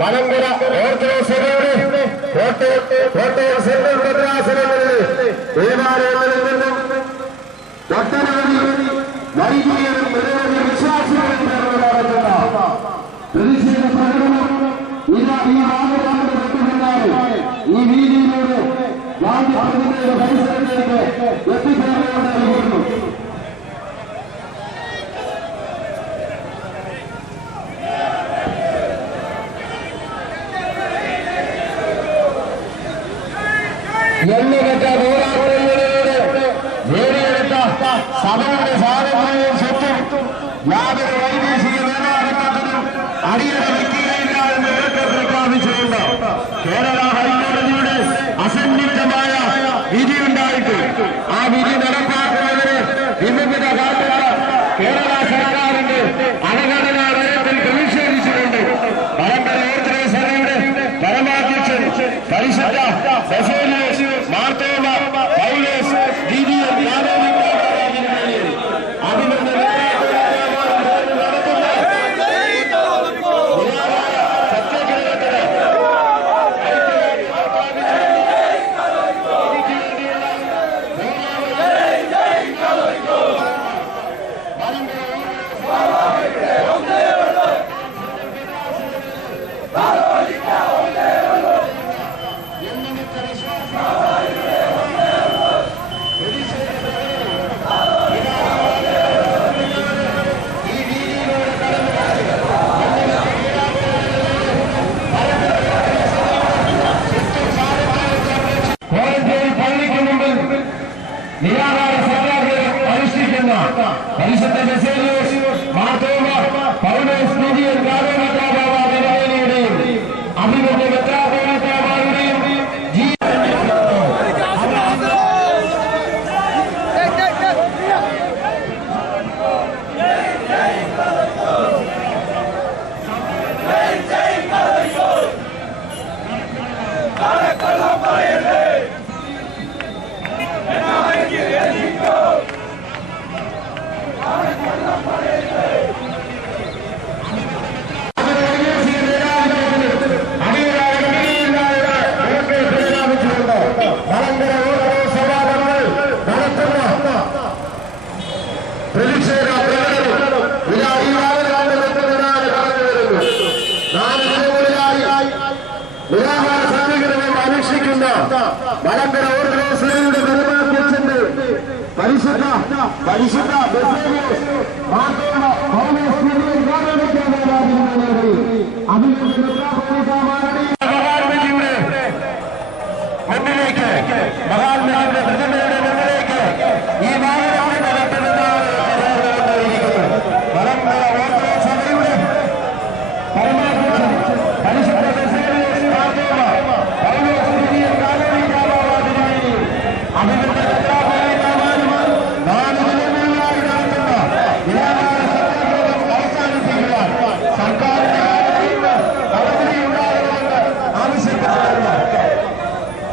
Malankara orthodox സഭയുടെ Kottayam central ഭദ്രാസനങ്ങളിലെ ദേവാലയങ്ങളിൽ നിന്നും ഒട്ടനവധി വൈദികരും നിരവധി വിശ്വാസികളും നടത്തുന്ന പ്രതിഷേധ പ്രകടനം ഈ മാതൃകാരുടെ തൊട്ടുപിന്നാലെ ഈ വീതിയിലൂടെ രാജ്യപ്രതിനിധിയുടെ പരിസരത്തേക്ക് എത്തിച്ചേർന്നുകൊണ്ടിരിക്കുന്നു. എണ്ണമറ്റ പോരാട്ടങ്ങളിലൂടെ നേടിയെടുത്ത സഭയുടെ സ്വാതന്ത്ര്യവും സ്വത്തും യാതൊരു വൈദേശിക നിലവാരത്തിനും അടിയറ വയ്ക്കുകയില്ല എന്ന് ഉറക്കെ പ്രഖ്യാപിച്ചുകൊണ്ട് കേരള ഹൈക്കോടതിയുടെ അസന്നിഗ്ധമായ വിധിയുണ്ടായിട്ട് ആ വിധി നടപ്പാക്കുന്നതിന് വിമുഖത കാട്ടുന്ന കേരള സർക്കാരിന്റെ അവഗണനാ നയത്തിൽ പ്രതിഷേധിച്ചുകൊണ്ട് മലങ്കര ഓർത്തഡോക്സ് സഭയുടെ പരമാധ്യക്ഷൻ പരിശുദ്ധ ബസേലിയോസ് മാർത്തോമ പൗലോസ് ദ്വിതീയൻ പരിശുദ്ധ ബസേലിയോസ് മാർത്തോമ പൗലോസ് ദ്വിതീയൻ കാതോലിക്കാബാബയുടെയും അഭിമന്യ മെത്രാപ്പോലീത്താമാരുടെയും മലങ്കര ഓർത്തഡോക്സ് സഭയുടെ പരമാധ്യക്ഷന്റെ പരിശുദ്ധ ബസേലിയോസ് മാർത്തോമ പൗലോസ് ദ്വിതീയൻ കാതോലിക്കാബാബയുടെയും അഭിമന്യ മെത്രാപ്പോലീത്താമാരുടെയും മുന്നിലേക്ക് മഹാത്മാവിന്റെ പ്രതിമയുടെ മുന്നിലേക്ക് ഈ മാതൃകാവിനെ നടത്തുന്നതാണ് മലങ്കര ഓർത്തഡോക്സ് സഭയുടെ പരമാധ്യക്ഷൻ പരിശുദ്ധ ബസേലിയോസ് മാർത്തോമ പൗലോസ് ദ്വിതീയൻ കാതോലിക്കാബാബയുടെയും അഭിമന്യ മെത്രാപ്പോലീത്താമാരും 4 ദിനങ്ങളിലായി നടത്തുന്ന നിരാഹാര സത്യാഗ്രഹം അവസാനിപ്പിക്കുവാൻ സർക്കാരിന്റെ നടപടി ഉണ്ടാകണമെന്ന് ആവശ്യപ്പെട്ടിരുന്നു.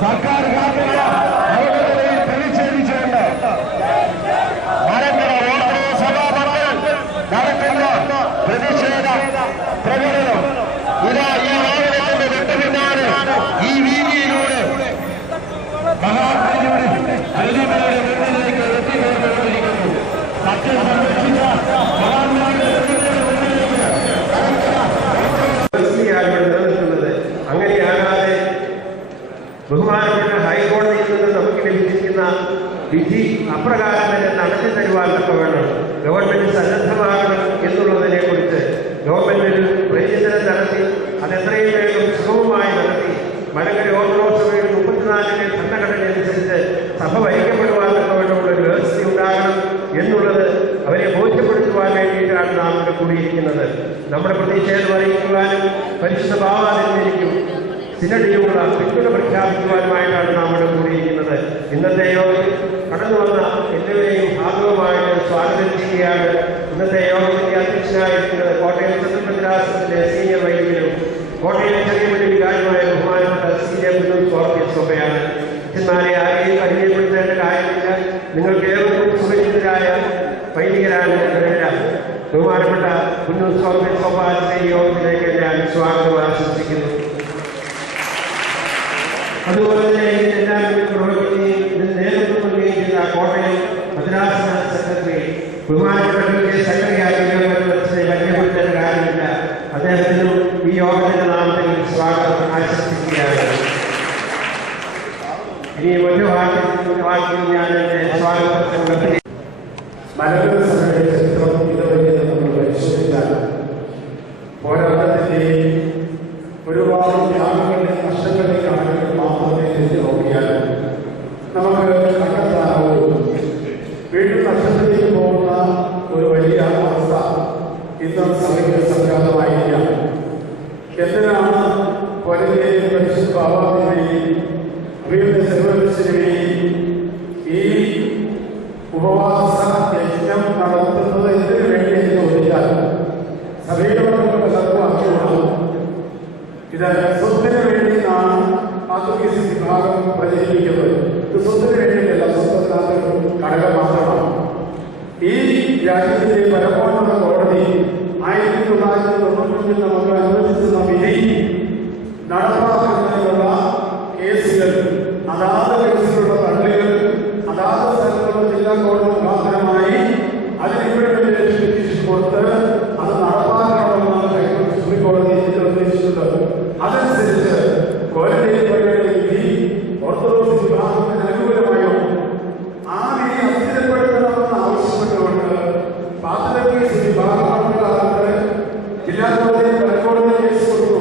സർക്കാർ കാട്ടുന്ന അവഗണനയിൽ പ്രതിഷേധിച്ചുകൊണ്ട് മലങ്കര ഓർത്തഡോക്സ് സഭാമക്കൾ നടത്തുന്ന പ്രതിഷേധ പ്രകടനം ഇതാ ഈ വാഹനത്തിന്റെ തൊട്ടുപിന്നാലെ ഈ വീതിയിലൂടെ മഹാത്മയുടെ പ്രതിമയുടെ മുന്നിലേക്ക് എത്തിക്കൊണ്ടിരിക്കുന്നു. സത്യം സംരക്ഷിച്ച മഹാത്മാവിന്റെ പ്രതിമയുടെ മുന്നിലേക്ക് നിലനിൽക്കുന്നത്. അങ്ങനെയാകാതെ ബഹുമാനപ്പെട്ട ഹൈക്കോടതിയിൽ നിന്ന് നമുക്ക് ലഭിച്ചിരിക്കുന്ന വിധി അപ്രകാരം തന്നെ നടത്തി തരുവാൻ വേണം ഗവൺമെന്റ് സന്നദ്ധമാകണം എന്നുള്ളതിനെ കുറിച്ച് ഗവൺമെന്റിൽ പ്രചോദനം നടത്തി അതെത്രയും വേഗം സുഗമമായി നടത്തി മലങ്കര ഓർത്തഡോക്സ് സഭയുടെ 34-ലെ ഭരണഘടന അനുസരിച്ച് സഭ ഭരിക്കപ്പെടുവാൻ വേണ്ടിയുള്ള ഒരു വ്യവസ്ഥ ഉണ്ടാകണം എന്നുള്ളത് അവരെ ബോധ്യപ്പെടുത്തുവാൻ വേണ്ടിയിട്ടാണ് നാം ഇവിടെ കൂടിയിരിക്കുന്നത്. നമ്മുടെ പ്രതിഷേധം അറിയിക്കുവാനും പരിശുദ്ധ ബാവാതിരിക്കും സിനഡിലുള്ള പിന്തുണ പ്രഖ്യാപിക്കുവാനുമായിട്ടാണ് നാം ഇവിടെ കൂടിയിരിക്കുന്നത്. ഇന്നത്തെ യോഗത്തിൽ കടന്നു വന്ന എല്ലാവരെയും ഭാഗവുമായിട്ട് സ്വാഗതം ചെയ്യുകയാണ്. ഇന്നത്തെ യോഗത്തിന്റെ അധ്യക്ഷനായിരിക്കുന്നത് കോട്ടയം സെൻട്രൽ ഭദ്രാസനത്തിലെ സീനിയർ വൈദികരും കോട്ടയം ചെറിയ പള്ളി വികാരമായ ബഹുമാനപ്പെട്ട സീനിയർ കോർപ്പറേറ്റ് സഭയാണ്. അച്ഛന്മാരെ ആരെയും പരിചയപ്പെടുത്തേണ്ട കാര്യമില്ല. നിങ്ങൾക്ക് ഏവർക്കും സുപരിചിതരായ വൈദികരാണ്. ബഹുമാനപ്പെട്ട കുന്നൂർ കോർപ്പറേറ്റ് സൗഭാഗ്യ യോഗത്തിലേക്ക് ഞാൻ സ്വാഗതം ആശംസിക്കുന്നു. അതുപോലെ തന്നെ എല്ലാവരും പ്രവർത്തിക്കുകയും ഇതിന് നേതൃത്വം നൽകുകയും ചെയ്ത കോട്ടയം മദ്രാസ് സെക്രട്ടറി ബഹുമാനപ്പെട്ട സെക്രട്ടറിയാക്കി പരിചയപ്പെടുത്തേണ്ട കാര്യമില്ല. അദ്ദേഹത്തിനും ഈ യോഗത്തിന്റെ നാമത്തിൽ സ്വാഗതം ആശംസിക്കുകയാണ്. ഇനി ഒരു വാക്കിൽ ഞാൻ എന്റെ സ്വാഗതം മലയാള സഭയുടെ ചരിത്രം ഇതുവരെ നമ്മൾ പരിശോധിച്ചാൽ പോരാട്ടത്തിന്റെയും ഒരുപാട് ത്യാഗങ്ങളുടെ നഷ്ടങ്ങളുടെ കണക്കുകൾ മാത്രമേ തിരിച്ചു നോക്കിയാൽ നമുക്ക് കണ്ടെത്താനാവുള്ളൂ. വീണ്ടും നഷ്ടത്തിലേക്ക് പോകുന്ന ഒരു വലിയ അവസ്ഥ ഇന്ന് സഭയ്ക്ക് സംഘാതമായിരിക്കാം. എന്തിനാണ് കൊലയിലെയും പരിശുദ്ധ ഭാവാദിനെയും വീണ്ടും സർവീസിനെയും ഈ ഉപവാസ യജ്ഞം നടത്തുന്നത് എന്തിനു വേണ്ടി എന്ന് ചോദിച്ചാൽ സഭയുടെ പലർക്കും ഇത് സ്വത്തിന് വേണ്ടിയാണ് ആത്മീയ വിഭാഗം പ്രചരിപ്പിക്കുന്നത്. ഇത് സ്വത്തിന് വേണ്ടിയല്ല, സ്വന്തം ഘടകം മാത്രമാണ്. ഈ രാജ്യത്തിന്റെ പരമോന്നത കോടതി 1995 നമുക്ക് അനുവദിക്കുന്ന വിധി നടപ്പാക്കുന്നതിനുള്ള കേസുകൾ, അതാത് കേസുകളുടെ തള്ളുകൾ അതാത് സ്ഥലത്തുള്ള ജില്ലാ കോടതി മുഖാന്തരമായി അതിനിവിടെ കൊടുത്ത് അത് നടപ്പാക്കണമെന്നാണ് സുപ്രീം കോടതി നിർദ്ദേശിച്ചിട്ടുണ്ട്. അതനുസരിച്ച് കോടതിയുടെ വിധി ഓർത്തഡോക്സ് വിഭാഗത്തിന് അനുകൂലമായോ ആ വിധി അസ്ഥിരപ്പെടുത്തണമെന്ന് ആവശ്യപ്പെട്ടുകൊണ്ട് പാത്രക്കേസ് വിഭാഗങ്ങളുടെ ജില്ലാ കോടതി ഹൈക്കോടതി കേസ് കൊടുത്തു.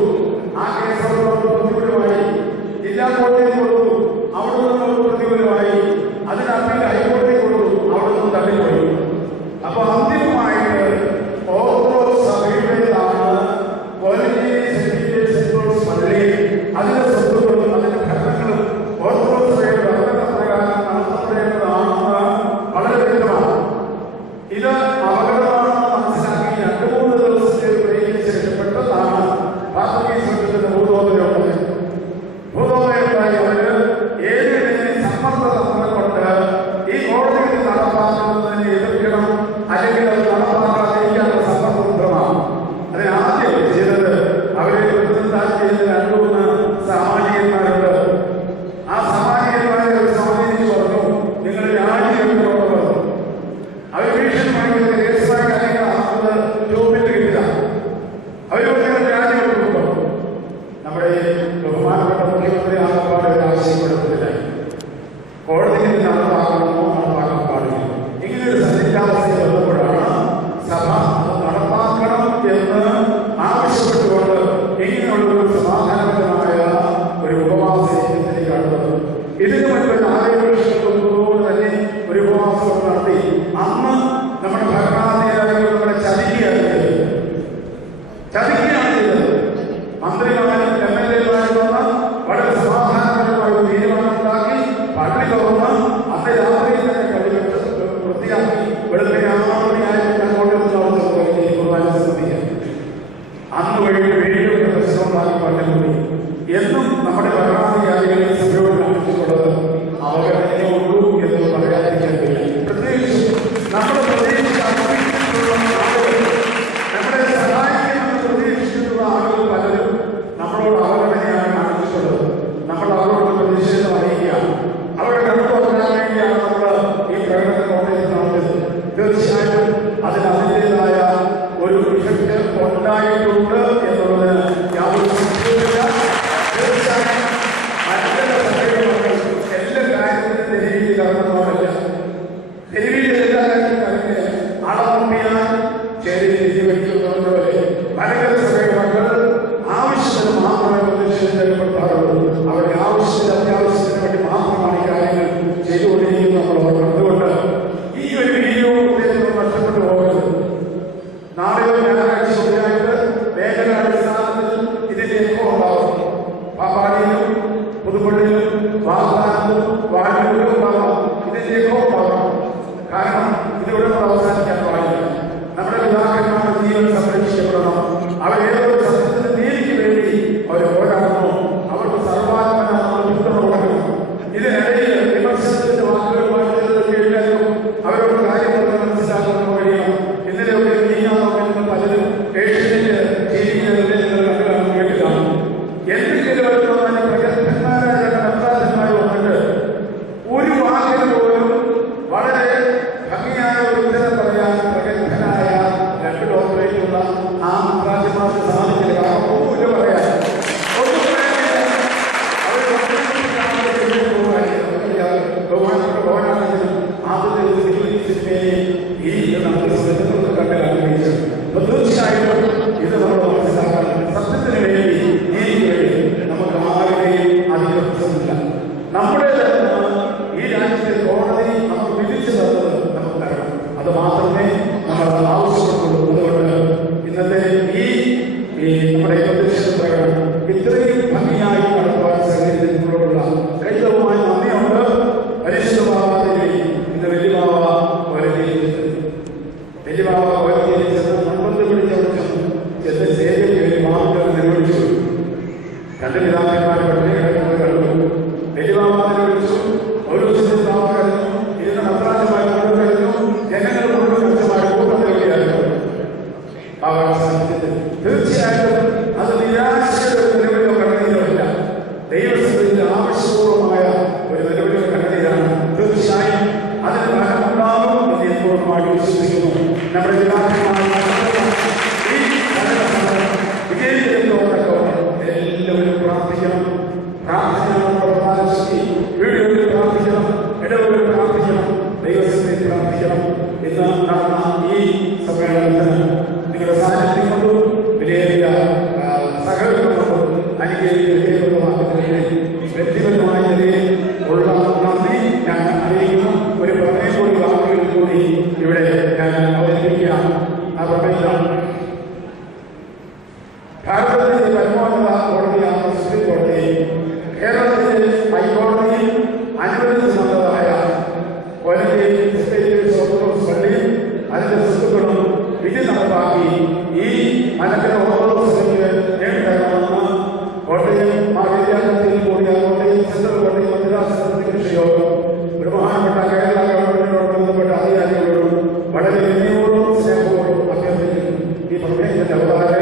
ആ കേസ് പ്രതികൂലമായി ജില്ലാ കോടതി കൊടുത്തു, അവിടെ നിന്ന് പ്രതികൂലമായി. അതിന് അപ്പീൽ ഹൈക്കോടതി കൊടുത്തു, അവിടെ നിന്ന് തള്ളിപ്പോയി. അപ്പൊ അന്തിമമായിട്ട് ഓർത്തഡോക്സ് സഭയുടേതാണ് പള്ളി, അതിന്റെ സ്വത്തുക്കളും അതിന്റെ ഭരണങ്ങളും ഓർത്തഡോക്സ് സഭയുടെ ഭരണപ്രകാരം നടത്തപ്പെടേണ്ടതാണെന്ന് വളരെ വ്യക്തമാണ്. ഇത് അപകടമാണെന്ന് മനസ്സിലാക്കി 2-3 ദിവസത്തെ ബ്രേക്കിന് ശേഷം പെട്ടെന്നാണ് പാത്രകേശ്വരത്തിന്റെ ഭൂതോദയമുണ്ടായി. ഭൂതോദയമുണ്ടായി അവര് ഏത് സമ്മർദ്ദ തന്ത്രം കൊണ്ട് ഈ കോടതിയിൽ നടപ്പാക്കുന്നതിനെ എതിർക്കണം, അല്ലെങ്കിൽ അത് നടപ്പാക്കാതിരിക്കാനുള്ള സമ്മർദ്ദതന്ത്രമാണ്. അതിന് ആദ്യം ചെയ്തത് അവരെ ചെയ്ത 2-3 സാമാജികന്മാരുണ്ട്. ആ സാമാജികന്മാരെ അവർ സ്വാധീനിച്ച് പറഞ്ഞു, നിങ്ങൾ രാജിവെക്കണമെന്ന് പറഞ്ഞു. അവർ ഭീഷണിമായി കേസുമായി കാര്യങ്ങൾ ജോബിൽ കിട്ടില്ല. അവരോട് നിങ്ങൾ രാജിവെക്കുന്നു. നമ്മുടെ ബഹുമാനപ്പെട്ട മുഖ്യമന്ത്രി ആകപ്പാട് ആവശ്യപ്പെടുന്നില്ല, കോടതിയിൽ നടപ്പാക്കണമോ നടപ്പാക്കാൻ പാടില്ല. ഇങ്ങനെയൊരു സന്നിഗ്ധാവസ്ഥയിൽ വന്നപ്പോഴാണ് സഭ നടപ്പാക്കണം എന്ന് ആവശ്യപ്പെട്ടുകൊണ്ട് ഇങ്ങനെയുള്ളൊരു സമാധാനപരമായ ഒരു ഉപവാസ യജ്ഞത്തിലേക്ക് കടന്നത്. ഇതിനു മുൻപ് 4 വർഷത്തോട് തന്നെ ഒരു ഉപവാസം നടത്തി. അന്ന് നമ്മുടെ ഭരണാധികാരികൾ നമ്മളെ ചതിക്കുകയാണ് ചെയ്തത്. മന്ത്രിമാരും MLA-മാരും വന്ന് വളരെ സമാധാനപരമായ ഒരു തീരുമാനമുണ്ടാക്കി പള്ളി തുറന്ന് അന്ന് രാത്രിയിൽ തന്നെ കഴിവിട്ട് വൃത്തിയാക്കി അന്ന് വഴിയിട്ട് വീണ്ടും പ്രശ്നമുണ്ടാക്കി പള്ളിക്കൂടി. എന്നും നമ്മുടെ ഭരണാധികാരികളെ സഭയോട് കാണിച്ചിട്ടുള്ളത് അവഗണനയേ ഉള്ളൂ എന്ന് പറയാതിരിക്കാൻ കഴിയും. പ്രത്യേകിച്ച് നമ്മുടെ നമ്മളെ സഹായിക്കുമെന്ന് പ്രതീക്ഷിച്ചിട്ടുള്ള ആളുകൾ പലരും നമ്മളോട് അവഗണനയാണ് കാണിച്ചിട്ടുള്ളത്. നമ്മൾ അവരോട് പ്രതിഷേധം അറിയിക്കുകയാണ്. അവരുടെ കണ്ടുപോകാൻ വേണ്ടിയാണ് നമ്മൾ ഈ പ്രകടന കോട്ടയത്ത് നടത്തുന്നത്. തീർച്ചയായിട്ടും അതിന് അതിൻ്റെതായ ഒരു ഇഫക്റ്റ് ഉണ്ടായിട്ടുണ്ട് എന്നുള്ളതിന് യാതൊരു സംശയവുമില്ല. തീർച്ചയായും മറ്റുള്ള സഭകൾ എല്ലാ കാര്യത്തിലും തെരുവിൽ കടന്നതോടല്ല, തെരുവിൽ എല്ലാ കാര്യത്തിലും കടന്ന് അളമുട്ടിയാൽ ചേരി വയ്ക്കുന്നതുപോലെ മലകര സഭയുടെ മക്കൾ ആവശ്യത്തിന് മാത്രമേ പ്രതിഷേധിക്കപ്പെട്ടാറുള്ളൂ. അവരുടെ ആവശ്യത്തിന് അത്യാവശ്യത്തിന് വേണ്ടി മാത്രമാണ് ഈ കാര്യങ്ങൾ ചെയ്തുകൊണ്ടിരിക്കുന്നത് നമ്മൾ ഓർക്കുന്നതുകൊണ്ട് ഈ ഒരു വീഡിയോ നഷ്ടപ്പെട്ടു പോകരുത്. നാളെയോ ഞായറാഴ്ചയായിട്ട് വേഗം ഇത് നമ്മൾ മനസ്സിലാക്കണം. സത്യത്തിന് വേണ്ടി നീതിക്ക് വേണ്ടി നമുക്ക് ആരുടെയും അധികാരമില്ല. നമ്മുടെ ഈ രാജ്യത്തെ കോടതി നമ്മൾ വിധിച്ചു തന്നത് നമുക്ക് തരണം. അത് മാത്രമേ നമ്മൾ ആവശ്യപ്പെട്ടുള്ളൂ. അതുകൊണ്ട് ഇന്നത്തെ ഈ നമ്മുടെ പ്രതിഷേധ പ്രകടനം ഇത്രയും ഭംഗിയായി നടത്തുവാൻ സാഹചര്യത്തിലുള്ള കൈതവുമായി നന്ദിയുണ്ട്. പരിശുദ്ധമാവാതെ ഇന്ന് വലിയമാവ നിർബന്ധം പിടിച്ചവർ ചെന്ന് സേവയ്ക്ക് മാർഗ്ഗം നിർവഹിച്ചു. രണ്ട് പിതാക്കന്മാരെ പട്ടിണി കണ്ടു. വലിയമാവാതിനെ വിളിച്ചു. ഒരു ദിവസത്തിലാവായിരുന്നു. ഇതിന് അപ്രാജമായി കൊണ്ടുവരുന്നു. ജനങ്ങൾ മുഴുവൻ കൃത്യമായി കൂട്ടത്തിലൂടെയായിരുന്നു. തീർച്ചയായിട്ടും അത് നിരാശയുടെ നിലവിലോ കടന്നതിലല്ല, ദൈവത്തിന്റെ ആവശ്യപൂർവമായ ഒരു നിലവിലോ കടന്നതാണ്. തീർച്ചയായും അതിന് ഫലമുണ്ടാകും എന്ന് ഞാൻ പൂർണ്ണമായിട്ട് വിശ്വസിക്കുന്നു. നമ്മുടെ വിജയിക്കുന്നതോടൊപ്പം എല്ലാവരും പ്രാർത്ഥിക്കണം. പ്രാർത്ഥനയാണ് പ്രധാന ശക്തി. വീടുകളിൽ പ്രാർത്ഥിക്കണം, ഇടവുകളിൽ പ്രാർത്ഥിക്കണം, ദൈവത്തിൽ പ്രാർത്ഥിക്കണം. ഇന്ന് നടന്ന ഈ സമ്മേളനത്തിന് നിങ്ങളുടെ സാന്നിധ്യം കൊണ്ടും വിലയേറിയ സഹകരണം കൊണ്ടും അനുഗ്രഹിക്കുന്നതിന് വ്യക്തിപരമായ നിലയിൽ ഉള്ള നന്ദി ഞാൻ അറിയിക്കുന്നു. ഒരു പ്രമേയം കൂടി വാക്കുകളിൽ കൂടി ഇവിടെ ഞാൻ അവതരിപ്പിക്കാം. ആ പ്രമേയം ഭാരതത്തിലെ പരമോന്നത കോടതിയാണ് സുപ്രീം കോടതി. കേരളത്തിലെ ഹൈക്കോടതിയിൽ അനുവദിച്ചു വന്നതായ പള്ളിയും അതിന്റെ സ്വത്തുക്കളും വിധി നടപ്പാക്കി ഈ മനസ്സിലെ ഓരോ സ്ഥലത്ത് നേടിത്തരണമെന്ന് കോട്ടയം വിദ്യാലയത്തിൽ കൂടിയ കോട്ടയം സെൻട്രൽ കോടതി മദ്രാസ് യോഗം ബഹുമാനപ്പെട്ട കേരള ഗവൺമെന്റിനോട് ബന്ധപ്പെട്ട അധികാരികളോടും വളരെ വിനയോടും സ്നേഹത്തോടും അഭ്യർത്ഥിക്കുന്നു. ഈ പ്രമേയത്തിന്റെ അവതാരം